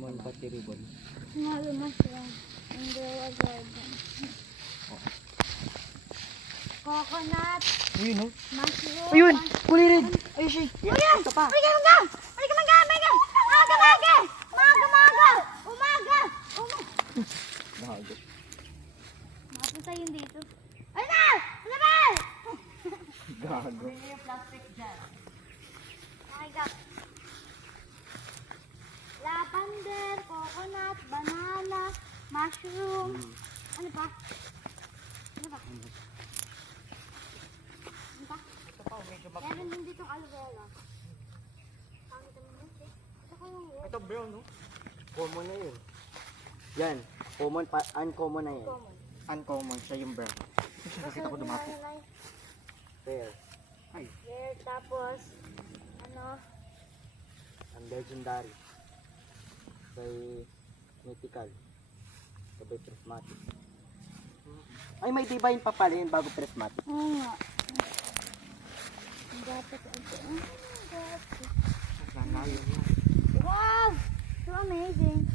Small battery ball. Small mushroom in the garden. Coconut, Ayun no? mushroom. Ayun! Kulirin! Ay, siya! Kuya! Halika mangga! Halika mangga! Mangga! Maga! Maga! Maga! Maga! Umaga! Bago. Mapunta yun dito. Ay na! Labas! Gago. Okay, go. Lavender, coconut, banana, mushroom. Ano pa? Ano pa? Ano pa? Ito pa, medyo Meron din dito aloe vera. Pangit naman yun, eh. Ito ko yung Ito brown, no? Common na yun. Yan. Common pa, uncommon na yan. common. Uncommon, siya yung brown. Kasi nakita ko dumapo. Fair. Ay, Here, tapos, ano, ang legendary. Kay mythical. Sabay prismatic. Ay, may divine pa pala yun bago prismatic. oo nga. Ang dapat ito. Nanayo na. Wow! So amazing.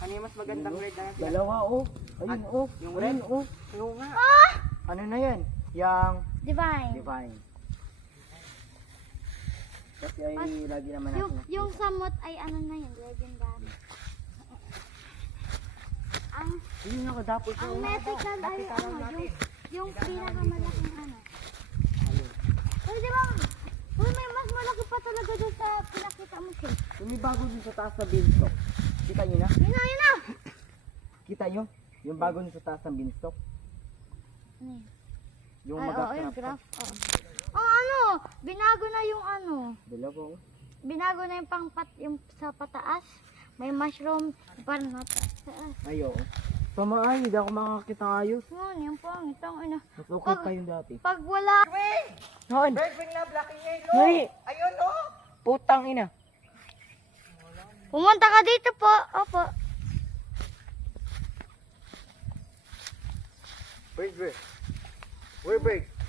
Ano yung mas magandang red na yan? Dalawa, oh. Ayun, oh. Yung red, oh. Yung nga. Ah! Ano na yan? Yang Divine. divine. Kasi ay lagi naman natin Yung samot ay ano na yun, legendary. Ang Ayun ako, dapat siya. ang mythical ay ano, yung pinakamalaking ano. Uy, di ba? Uy, may mas malaki pa talaga doon sa pinakita mo siya. Yung may bago dun sa taas na beanstalk. Kita nyo na? Yun na, yun na! Kita nyo? Yung bago dun sa taas ng beanstalk. Ano yun? Yung Ay, oo, yung mag-graph. graph. Oo. Ang ano, binago na yung ano. Dalawa, oh. Binago na yung yung sa pataas. May mushroom, parang nataas. Ay, oo. Tama ay, hindi ako makakita ayos. Yun, yung pangit. Ang ina. Mas okay pa yung dati. Pag wala, Noon! Birdwing na, black and yellow. Hey! Ayun, oh. Putang ina. pumunta ka dito po. Opo. Bird. Where bird?